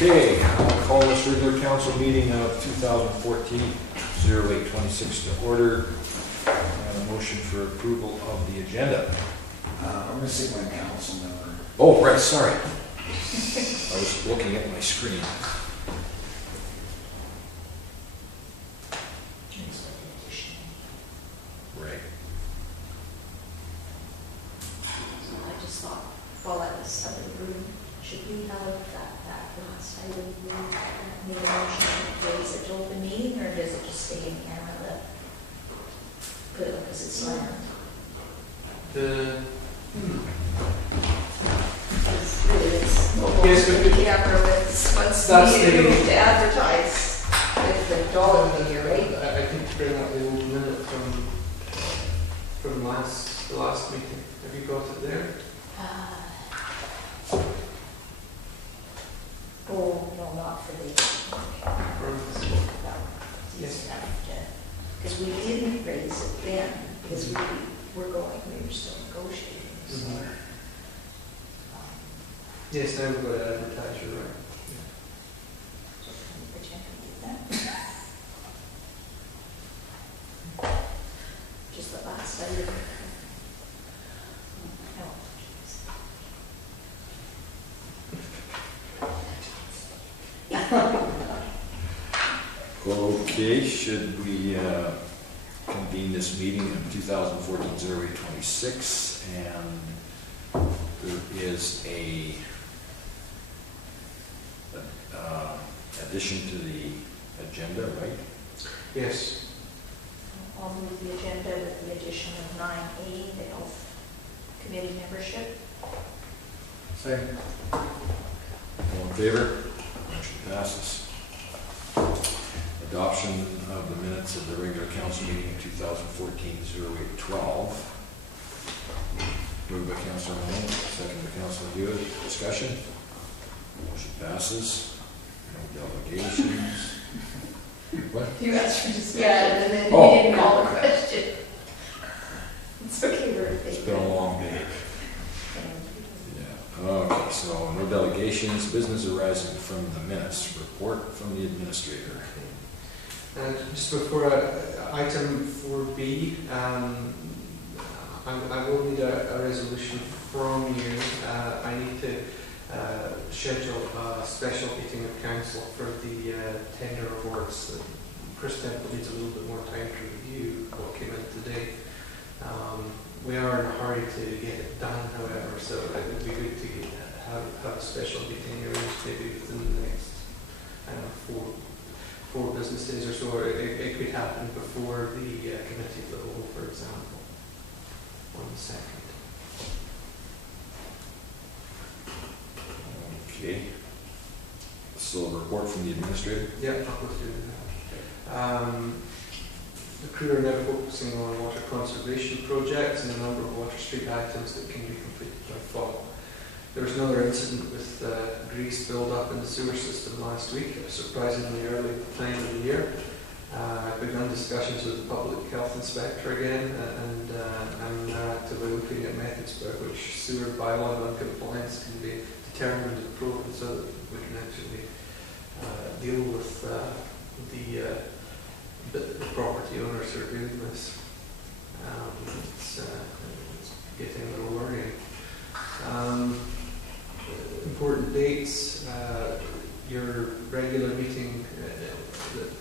Okay, I'll call this regular council meeting of 2014-08-26 to order. I have a motion for approval of the agenda. I'm missing my council member. Oh, right, sorry. I was looking at my screen. Right. So I just thought, while I was up in the room, should we have that last item, made a motion to raise it to open meeting, or does it just stay in camera, that, good, because it's silent? Because really, it's open Yes, to the camera with what's that's needed the- to advertise with the dollar figure, right? I think to bring up the old minute from the last meeting. Have you got it there? Oh, no, not for the, Yes. because we didn't raise it then, because we were still negotiating, so. Mhm. Yes, now we've got to advertise, you're right. So can we pretend we did that? Just the last item. Oh, Okay, should we convene this meeting in 2014-08-26, and there is a addition to the agenda, right? Yes. I'll move the agenda with the addition of 9A, the health committee membership. Second. All in favor? Motion passes. Adoption of the minutes of the regular council meeting in 2014-08-12. Moved by Councilor Manning, second by Councilor Hewitt. Discussion? Motion passes. No delegations. What? You asked for discussion, and then Oh. you didn't call the question. It's okay, we're It's been a long day. Yeah, okay, so no delegations, business arising from the minutes, report from the administrator. And just before item 4B, I will need a resolution from you. I need to schedule a special meeting of council for the tender awards. Chris Temple needs a little bit more time to review what came in today. We are in a hurry to get it done, however, so it would be good to have a special meeting arranged maybe within the next, I don't know, four business days or so. It could happen before the committee of the whole, for example. 1 second. Okay. So report from the administrator? Yeah, I'll go through that. The crew are now focusing on water conservation projects and a number of water street items that can be completed by fall. There was another incident with grease build-up in the sewer system last week, at a surprisingly early time of the year. I've begun discussions with the public health inspector again, and I'm now actively looking at methods by which sewer bylaw non-compliance can be determined and proven, so that we can actually deal with the property owners who are doing this. It's getting a little worrying. Important dates, your regular meeting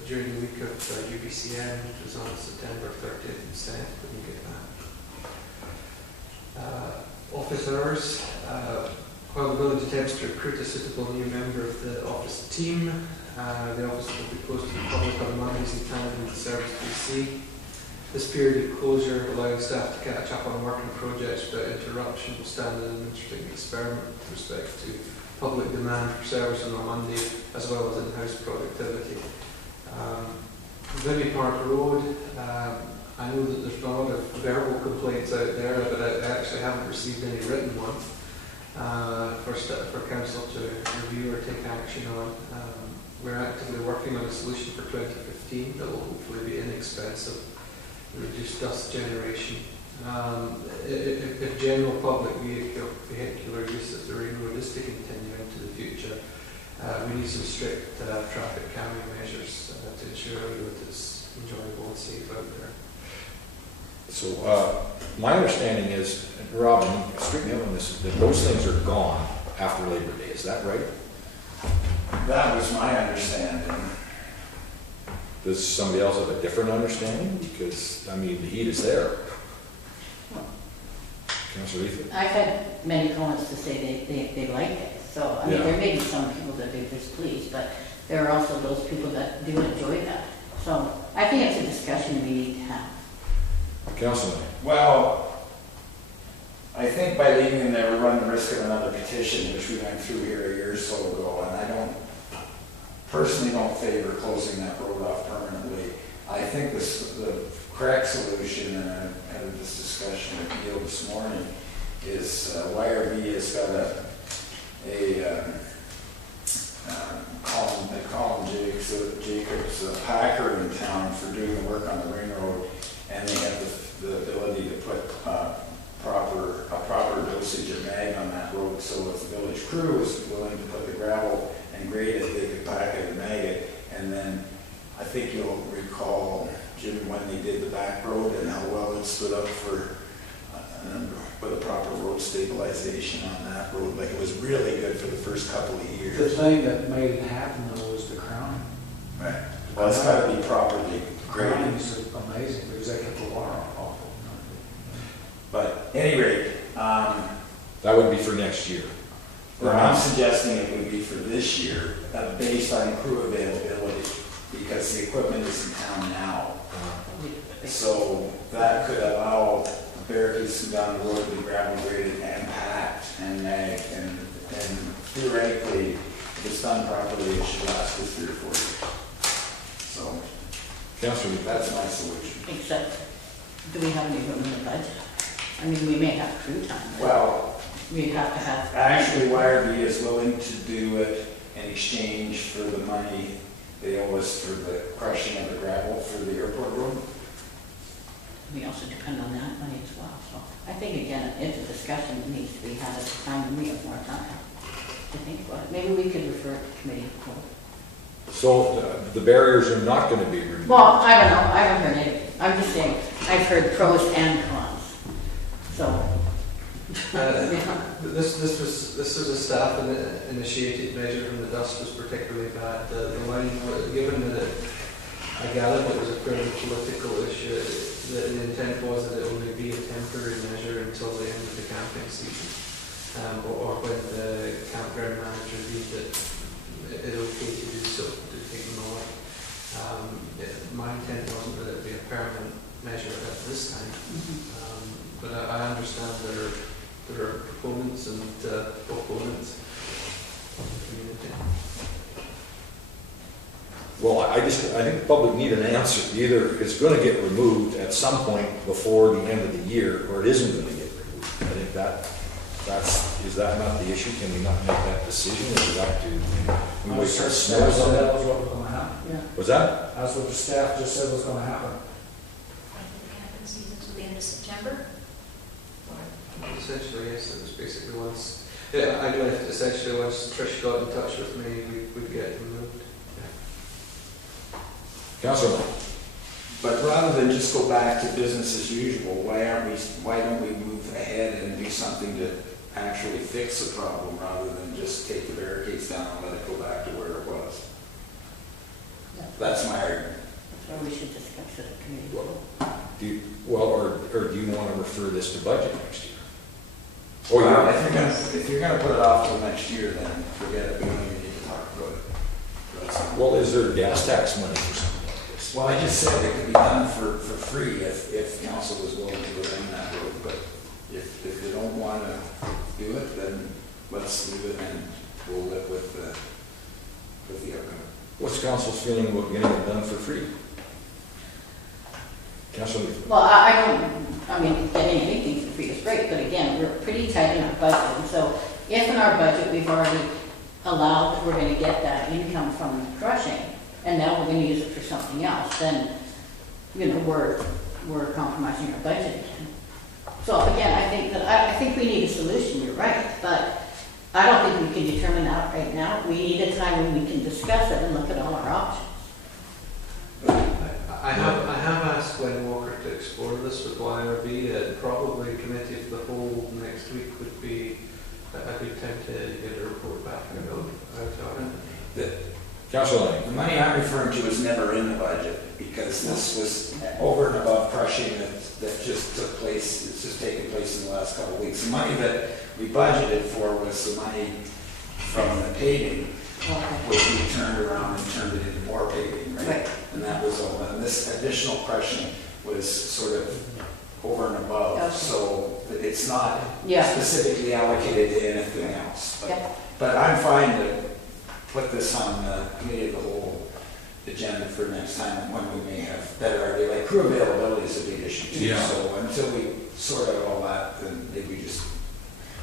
during the week of UBCM, which was on September 30th and 7th, couldn't get that. Office hours, while the village attempts to recruit a suitable new member of the office team, the office will be closed to the public on Mondays and times in the service PC. This period of closure, allowing staff to catch up on work and projects without interruption, will stand as an interesting experiment with respect to public demand for service on a Monday, as well as in-house productivity. Vinnie Park Road, I know that there's been a lot of verbal complaints out there, but I actually haven't received any written ones for council to review or take action on. We're actively working on a solution for 2015 that will hopefully be inexpensive, reduce dust generation. If general public vehicular use of the ring road is to continue into the future, we need some strict traffic calming measures to ensure that it's enjoyable and safe out there. So, my understanding is, and Robin, straighten me out on this, that those things are gone after Labor Day, is that right? That was my understanding. Does somebody else have a different understanding? Because, I mean, the heat is there. Councillor Ethan? I've had many comments to say they like it, so, I mean, Yeah. there may be some people that are displeased, but there are also those people that do enjoy that. So, I think it's a discussion we need to have. Councilman? Well, I think by leaving them there, we run the risk of another petition, which we went through here a year or so ago, and I personally don't favor closing that road off permanently. I think the correct solution, and I had this discussion with Neil this morning, is YRB has got they call him Jacobs Packer in town for doing the work on the ring road, and they have the ability to put a proper dosage of mag on that road, so if the village crew is willing to put the gravel and grade it, they could pack it and mag it. And then I think you'll recall, Jim, when they did the back road and how well it stood up for with a proper road stabilization on that road. Like, it was really good for the first couple of The years. thing that made it happen though was the crowning. Right. Well, it's got to be properly The graded. crownings are amazing because they kept the water off. But at any rate, That would be for next year. I'm suggesting it would be for this year, based on crew availability, because the equipment is in town now. So that could allow barricades down the road to be gravel graded and packed and mag, and theoretically, if it's done properly, it should last us 3 or 4 years. So Councillor? that's my solution. Except, do we have any room in the budget? I mean, we may have crew time, but Well, we have to have. actually, YRB is willing to do it in exchange for the money they owe us for the crushing of the gravel for the airport road. We also depend on that money as well, so I think again, it's a discussion that needs to be had at a time when we have more time to think about it. Maybe we could refer it to committee. So the barriers are not going to be removed? Well, I don't know, I haven't heard anything. I'm just saying, I've heard pros and cons. So, This was a staff initiated measure when the dust was particularly bad. The line, given that I gathered it was a fairly political issue, the intent was that it only be a temporary measure until the end of the camping season, or when the campground manager deemed it okay to do so, to take them away. My intent wasn't that it would be a permanent measure at this time. But I understand there are proponents and opponents of the community. Well, I think the public need an answer. Either it's going to get removed at some point before the end of the year, or it isn't going to get removed. I think is that not the issue? Can we not make that decision? Or is that we wait till it snows on That that? was what was gonna happen. yeah. Was that? That's what the staff just said was gonna happen. I think the camping season's at the end of September. Essentially, yes, it was basically once. Yeah, I know essentially once Trish got in touch with me, we'd get it removed. Councillor? But rather than just go back to business as usual, why don't we move ahead and do something to actually fix the problem rather than just take the barricades down and let it go back to where it was? That's my argument. That's why we should discuss it at committee. Or do you want to refer this to budget next year? Well, if you're gonna put it off till next year, then forget it, we don't even need to talk about it. Well, is there gas tax money for something like this? Well, I just said it could be done for free if council was willing to go down that road, but if they don't wanna do it, then let's leave it and we'll live with the outcome. What's council's feeling about getting it done for free? Councillor? Well, I mean, getting anything for free is great, but again, we're pretty tight in our budget. And so if in our budget, we've already allowed that we're going to get that income from the crushing, and now we're going to use it for something else, then, you know, we're compromising our budget again. So again, I think we need a solution, you're right, but I don't think we can determine that right now. We need a time when we can discuss it and look at all our options. I have asked Glenn Walker to explore this with YRB, and probably committee of the whole next week would be a good time to get a report back about it. Councillor Lang. The money I'm referring to was never in the budget, because this was over and above crushing that just took place, it's just taken place in the last couple of weeks. The money that we budgeted for was the money from the paving, which we turned around and turned it into more paving, right? Right. And that was all, and this additional crushing was sort of over and above, Okay. so it's not Yeah. specifically allocated to anything else. Yeah. But I'm fine to put this on the committee of the whole agenda for next time, when we may have better idea, like crew availability is a big issue too. Yeah. So until we sort out all that, then maybe we just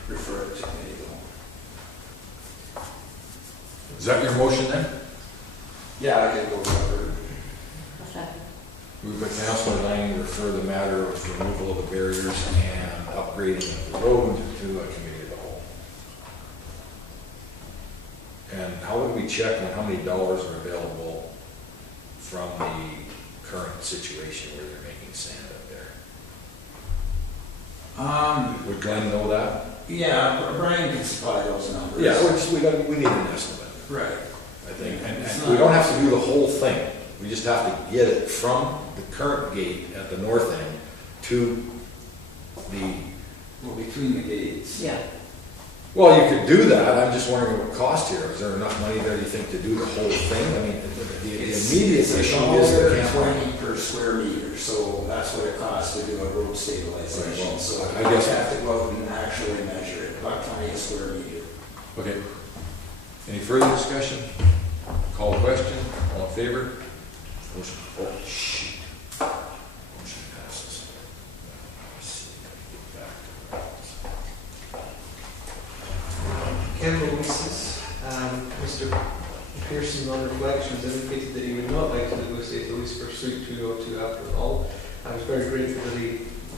refer it to committee of the whole. Is that your motion then? Yeah, I can go over. What's that? Moved by Councillor Lang, refer the matter of removal of the barriers and upgrading of the road to a committee of the whole. And how would we check on how many dollars are available from the current situation where they're making sand up there? Would Glenn know that? Yeah, Brian can supply those numbers. Yeah, we need an estimate, Right. I think, It's and not- we don't have to do the whole thing. We just have to get it from the current gate at the north end to the, Well, between the gates. Yeah. well, you could do that. I'm just wondering what cost here. Is there enough money there, do you think, to do the whole thing? I mean, the immediate It's issue is the $1.20 campground. per square meter, so that's what it costs to do a road stabilization. Right, well, So I guess- I have to go out and actually measure it, $1.20 a square meter. Okay. Any further discussion? Call the question. All in favor? Motion, oh, shoot. Motion passes. Let's see, get back to that. Campbell leases, Mr. Pearson on reflections indicated that he would not like to negotiate the lease for Suite 202 after all. I was very grateful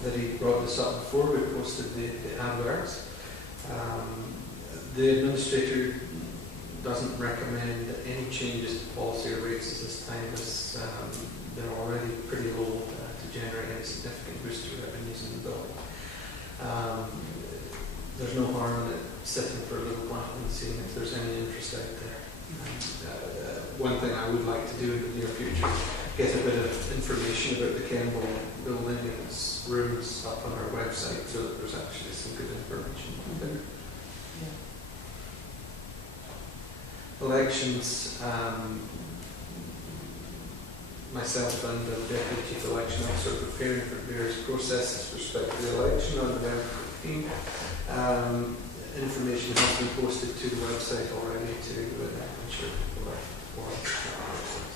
that he brought this up before we posted the adverts. The administrator doesn't recommend any changes to policy or rates at this time, as they're already pretty low to generate any significant boost to revenues in the building. There's no harm in it sitting for a little while and seeing if there's any interest out there. One thing I would like to do in the near future, get a bit of information about the Campbell building and its rooms up on our website, so that there's actually some good information there. Elections, myself and the Deputy Chief Election Officer are preparing for various processes with respect to the election on November 15th. Information has been posted to the website already to ensure people are informed.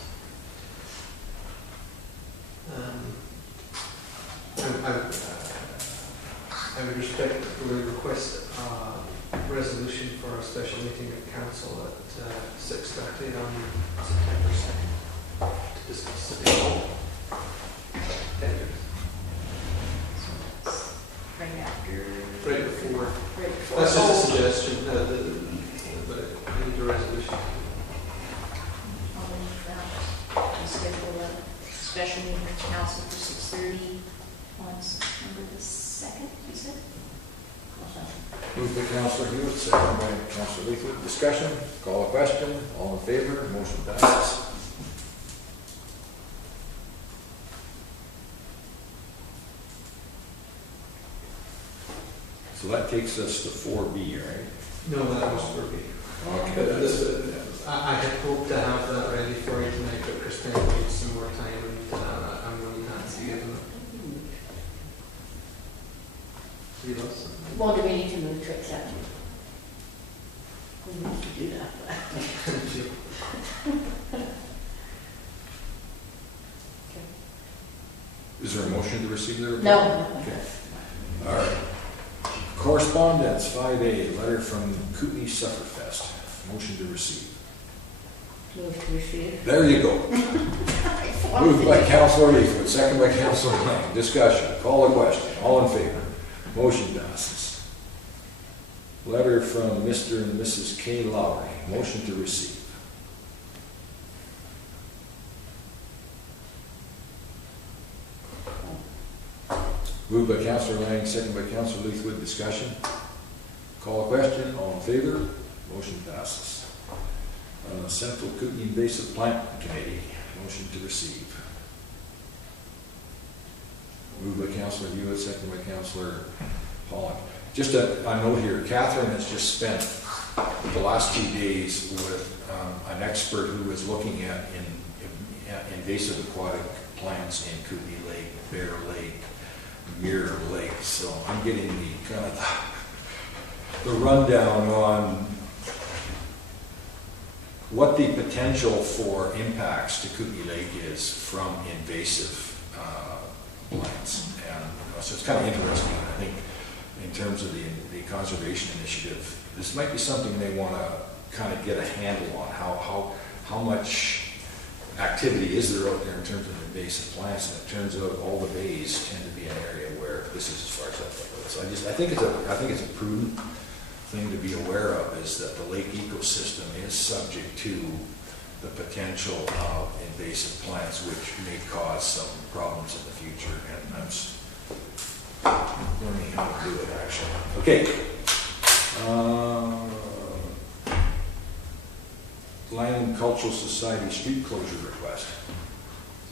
I would respectfully request a resolution for a special meeting of council at 6:30 on September 2nd to discuss the tender. Right after. Right before. Right before. That's just a suggestion, but I need a resolution. I'll move that. We'll schedule a special meeting of council for 6:30 on September the 2nd, you said? Moved by Councillor Hewitt, second by Councillor Leithwood. Discussion, call a question, all in favor, motion passes. So that takes us to 4B, right? No, that was for me. Okay. I had hoped to have that ready for you tonight, but Christine needs some more time, and I'm running that to give them. You lost something? Well, do we need to move to accept? We need to do that. Is there a motion to receive the report? No. All right. Correspondence, 5A, letter from Kootenai Sufferfest. Motion to receive. Move to receive. There you go. Moved by Councillor Leithwood, second by Councillor Lang. Discussion, call a question, all in favor. Motion passes. Letter from Mr. and Mrs. K. Lowry, motion to receive. Moved by Councillor Lang, second by Councillor Leithwood. Discussion. Call a question. All in favor? Motion passes. Central Kootenai Invasive Plant Committee, motion to receive. Moved by Councillor Hewitt, second by Councillor Holland. Just a note here, Catherine has just spent the last 2 days with an expert who is looking at invasive aquatic plants in Kootenai Lake, Bear Lake, Mirror Lake. So I'm getting the kind of the rundown on what the potential for impacts to Kootenai Lake is from invasive plants. And so it's kind of interesting. I think in terms of the conservation initiative, this might be something they want to kind of get a handle on. How much activity is there out there in terms of invasive plants? And it turns out all the bays tend to be an area where this is as far as that goes. So I think it's a prudent thing to be aware of, is that the lake ecosystem is subject to the potential of invasive plants, which may cause some problems in the future. And I'm learning how to do it, actually. Okay. Land and Cultural Society street closure request.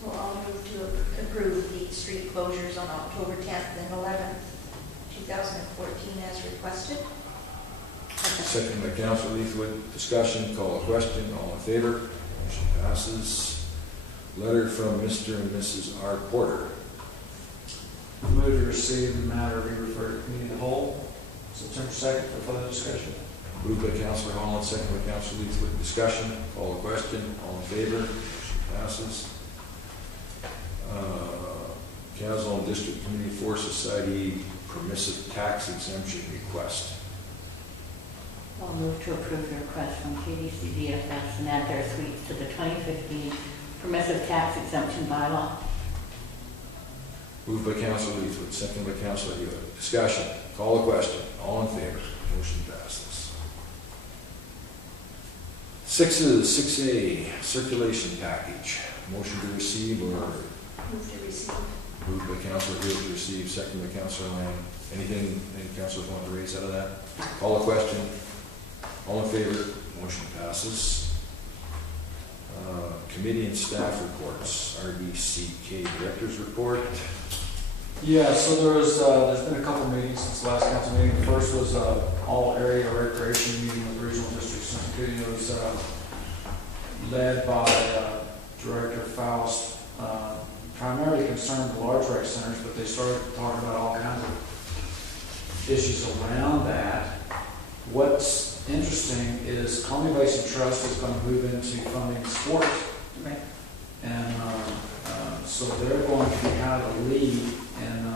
So I'll move to approve the street closures on October 10th and 11th, 2014 as requested. Second by Councillor Leithwood. Discussion. Call a question. All in favor? Motion passes. Letter from Mr. and Mrs. R. Porter. Move to receive the matter be referred to committee of the whole, September 2nd for further discussion. Moved by Councillor Holland, second by Councillor Leithwood. Discussion. Call a question. All in favor? Motion passes. Kaslo District Community Forest Society permissive tax exemption request. I'll move to approve the request from KDCDFS and add their suites to the 2015 permissive tax exemption bylaw. Moved by Councillor Leithwood, second by Councillor Hewitt. Discussion. Call the question. All in favor? Motion passes. 6A, circulation package. Motion to receive or? Move to receive. Moved by Councillor Hewitt to receive, second by Councillor Lang. Anything any councillors want to raise out of that? Call the question. All in favor? Motion passes. Committee and staff reports. RDCK Director's Report. Yeah, so there's been a couple meetings since the last council meeting. The first was all area recreation meeting with regional districts. It was led by Director Faust, primarily concerned with large rec centers, but they started talking about all kinds of issues around that. What's interesting is Columbia Basin Trust is going to move into funding sports. Right. And so they're going to be kind of the lead in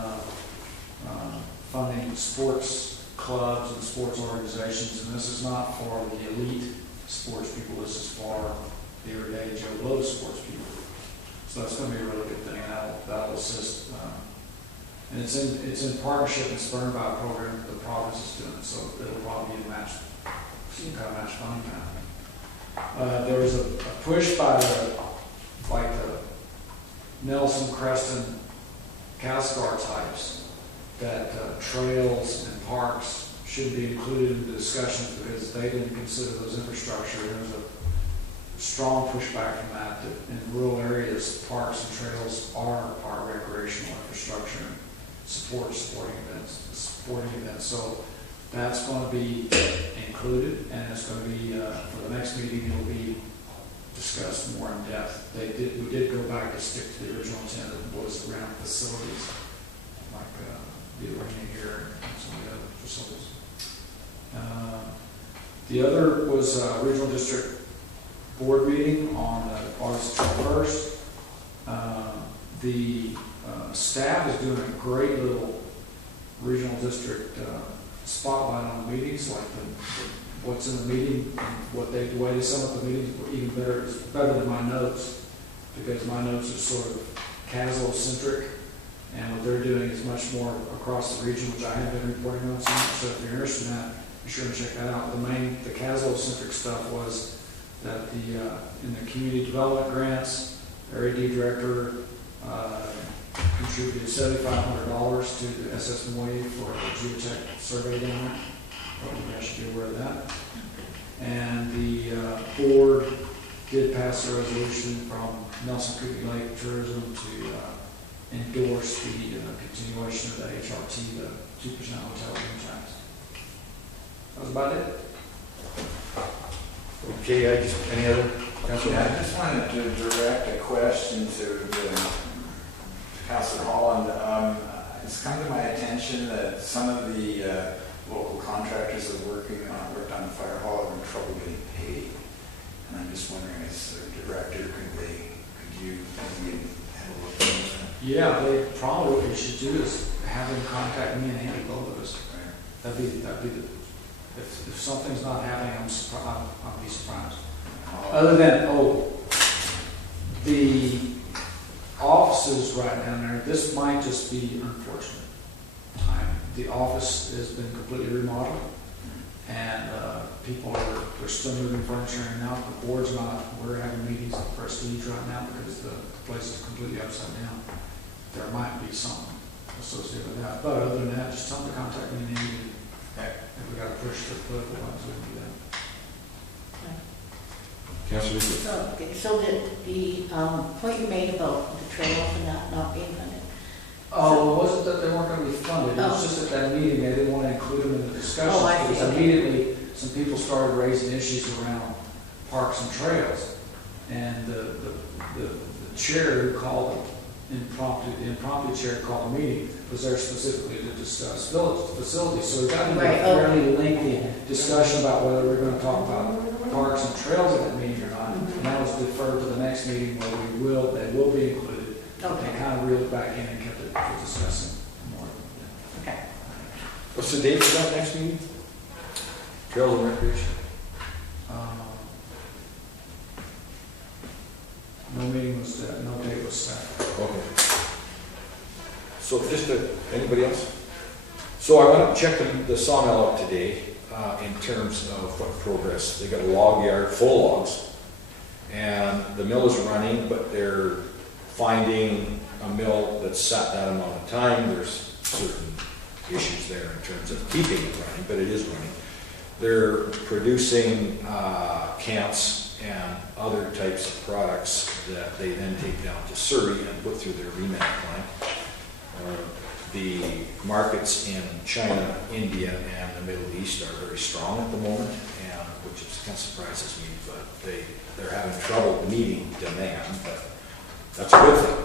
funding sports clubs and sports organizations. And this is not for the elite sports people. This is for the everyday Joe Blow sports people. So that's going to be a really good thing. That'll assist. And it's in partnership and spurred by a program that the province is doing. So it'll probably be a match, some kind of match funding kind of thing. There was a push by the Nelson, Creston, Cascar types that trails and parks should be included in the discussions because they didn't consider those infrastructure. There was a strong pushback from that in rural areas, parks and trails are part of recreational infrastructure and sporting events. So that's going to be included, and it's going to be for the next meeting. It'll be discussed more in depth. We did go back to stick to the original intent that was around facilities like the arena here and some of the other facilities. The other was regional district board meeting on August 21st. The staff is doing a great little regional district spotlight on the meetings, like what's in the meeting, the way they sum up the meetings were even better. It's better than my notes because my notes are sort of Kaslo-centric, and what they're doing is much more across the region, which I have been reporting on. So if you're interested in that, be sure and check that out. The Caslo-centric stuff was that in the community development grants, our AD director contributed $7,500 to the SS Moy for the geotech survey down there. Probably you guys should be aware of that. And the board did pass a resolution from Nelson Creek Lake Tourism to endorse the continuation of the HRT, the 2% hotel room tax. That was about it. Okay, any other? Councilor? Yeah, I just wanted to direct a question to Councilor Holland. It's come to my attention that some of the local contractors that worked on the fire hall are in trouble getting paid. And I'm just wondering, as a director, could you maybe have a look into that? Yeah, probably what you should do is have them contact me and Andy, both of us. That'd be the, if something's not happening, I'll be surprised. Other than, the offices right down there, this might just be unfortunate time. The office has been completely remodeled, and people are still moving furniture in and out. The board's not. We're having meetings at Prestige right now because the place is completely upside down. There might be something associated with that, but other than that, just tell them to contact me and Andy. If we got to push the political ones, we can do that. Councilor? So the point you made about the trails and that not being funded, Oh, it wasn't that they weren't going to be funded, it was Oh. just at that meeting, they didn't want to include them in the discussion. Oh, I see, Because okay. immediately, some people started raising issues around parks and trails. And the chair who called the impromptu chair called the meeting, was there specifically to discuss facilities. So we got into a Right, fairly lengthy discussion about whether we're going to talk about parks and trails at that meeting or not. And that was deferred to the next meeting where they will be included. Okay. They kind of reeled back in and kept it discussing more. okay. What's the date for that next meeting? Trails and Recreation? No meeting was set, no date was set. Okay. So anybody else? So I went up and checked the sawmill out today in terms of what progress. They got a log yard full of logs, and the mill is running, but they're finding a mill that's sat that amount of time. There's certain issues there in terms of keeping it running, but it is running. They're producing cants and other types of products that they then take down to Surrey and put through their reman plant. The markets in China, India, and the Middle East are very strong at the moment, and which kind of surprises me, but they're having trouble meeting demand, but that's a good thing.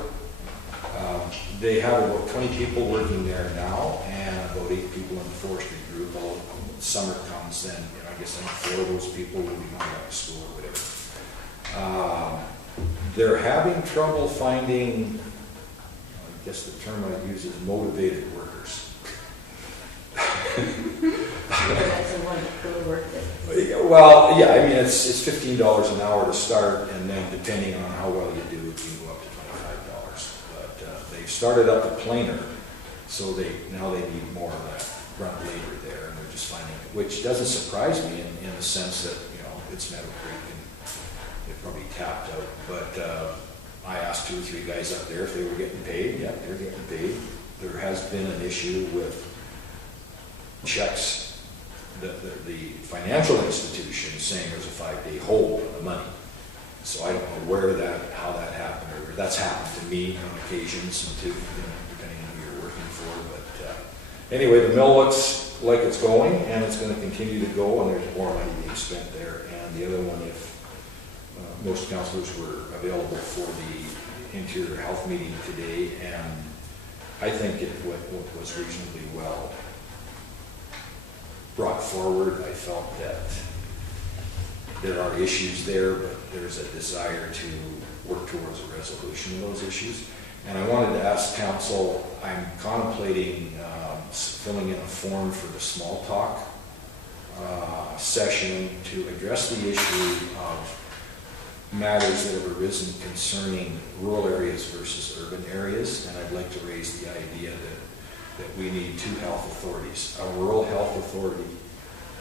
They have about 20 people working there now, and about 8 people in the forestry group. All when summer comes, then I guess 4 of those people will be going back to school or whatever. They're having trouble finding, I guess the term I use is motivated workers. That's the one for the work that. Well, yeah, I mean, it's $15 an hour to start, and then depending on how well you do, it can go up to $25. But they started up a planer, so now they need more of that grunt labor there, and they're just finding it, which doesn't surprise me in the sense that, it's Meadow Creek, and they're probably tapped out. But I asked 2 or 3 guys up there if they were getting paid. Yeah, they're getting paid. There has been an issue with checks, the financial institution saying there's a 5-day hold on the money. So I don't know how that happened, or that's happened to me on occasions too, depending on who you're working for. But anyway, the mill looks like it's going, and it's going to continue to go, and there's more money being spent there. And the other one, if most councillors were available for the interior health meeting today, and I think it was reasonably well brought forward. I felt that there are issues there, but there's a desire to work towards a resolution of those issues. And I wanted to ask council, I'm contemplating filling in a form for the small talk session to address the issue of matters that have arisen concerning rural areas versus urban areas. And I'd like to raise the idea that we need 2 health authorities, a rural health authority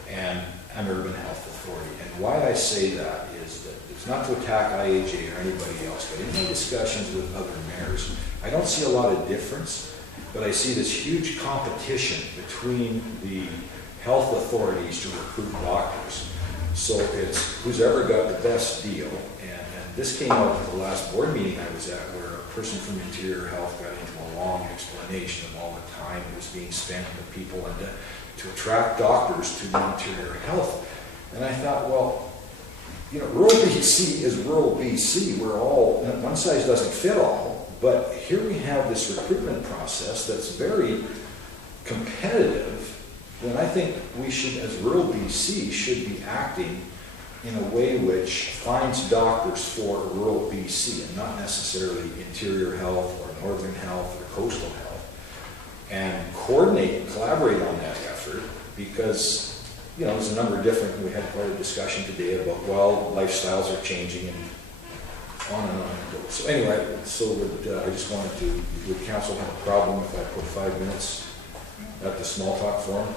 and an urban health authority. And why I say that is that it's not to attack IAJ or anybody else, but in my discussions with other mayors, I don't see a lot of difference, but I see this huge competition between the health authorities to recruit doctors. So it's who's ever got the best deal, and this came out at the last board meeting I was at, where a person from Interior Health got into a long explanation of all the time that was being spent on the people and to attract doctors to the Interior Health. And I thought, well, you know, rural BC is rural BC. We're all, one size doesn't fit all, but here we have this recruitment process that's very competitive. Then I think we should, as rural BC, should be acting in a way which finds doctors for rural BC and not necessarily Interior Health or Northern Health or Coastal Health, and coordinate and collaborate on that effort, because, you know, there's a number of different, we had quite a discussion today about, well, lifestyles are changing and on and on it goes. So anyway, I just wanted to, would council have a problem if I put 5 minutes at the small talk forum?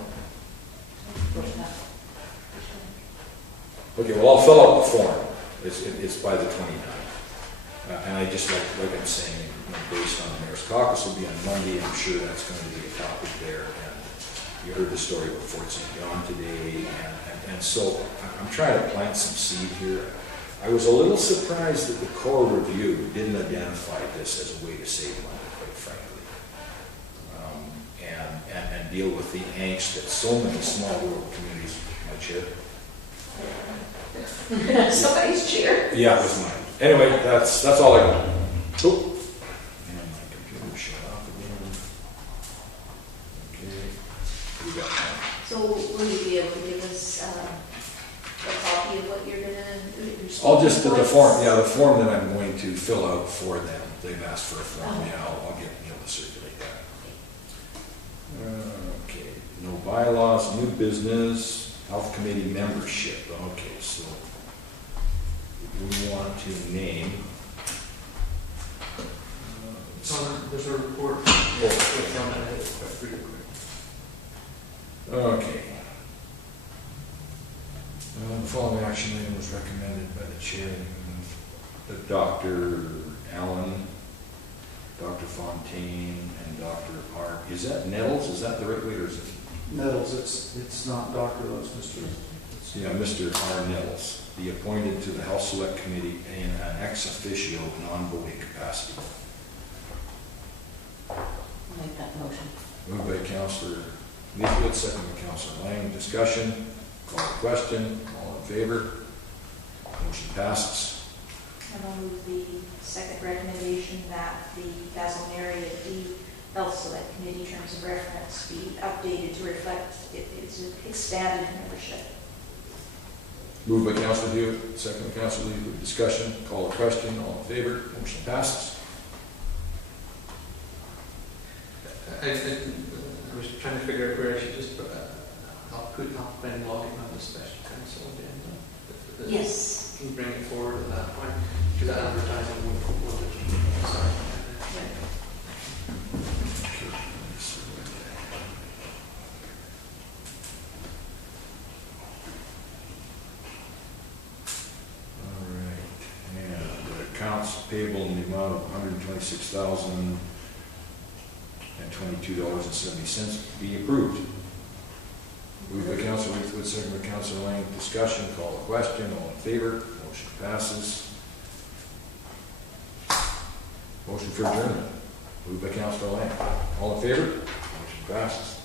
Okay, well, I'll fill out the form. It's by the 29th. And I just, like I'm saying, you know, based on the mayor's caucus will be on Monday, I'm sure that's going to be a topic there. And you heard the story about Fort St. John today. And so I'm trying to plant some seed here. I was a little surprised that the core review didn't identify this as a way to save money, quite frankly. And deal with the angst that so many small rural communities, my chair. Somebody's chair. Yeah, it was mine. Anyway, that's all I got. Oh. And my computer shut off again. Okay. We got that. So will you be able to give us a copy of what you're gonna do? I'll just do the form, yeah, the form that I'm going to fill out for them. They've asked for a form, yeah, I'll get Neil to circulate that. Okay, no bylaws, new business, health committee membership. Okay, so we want to name. There's a report from it, pretty quick. Okay. The following action item was recommended by the chair, that Dr. Allen, Dr. Fontaine, and Dr. R. Is that Nettles? Is that the right way, or is it? Nettles, it's not Dr. Lowe's, Mr. Yeah, Mr. R. Nettles, be appointed to the Health Select Committee in an ex officio non-voting capacity. I'll make that motion. Moved by Councillor Leaflet, second by Councillor Lang. Discussion, call the question, all in favor? Motion passes. And I'll move the second recommendation that the Basil Mary at the Health Select Committee terms of reference be updated to reflect its expanded membership. Moved by Councillor Hewitt, second by Councillor Leaflet. Discussion, call the question, all in favor? Motion passes. I was trying to figure out where I should just put, I'll put in logging on the special council agenda. Yes. Can you bring it forward at that point? Because that advertising will sorry. All right, and accounts payable in the amount of $126,022.70 be approved. Moved by Councillor Leaflet, second by Councillor Lang. Discussion, call the question, all in favor? Motion passes. Motion for adjournment. Moved by Councillor Lang. All in favor? Motion passes.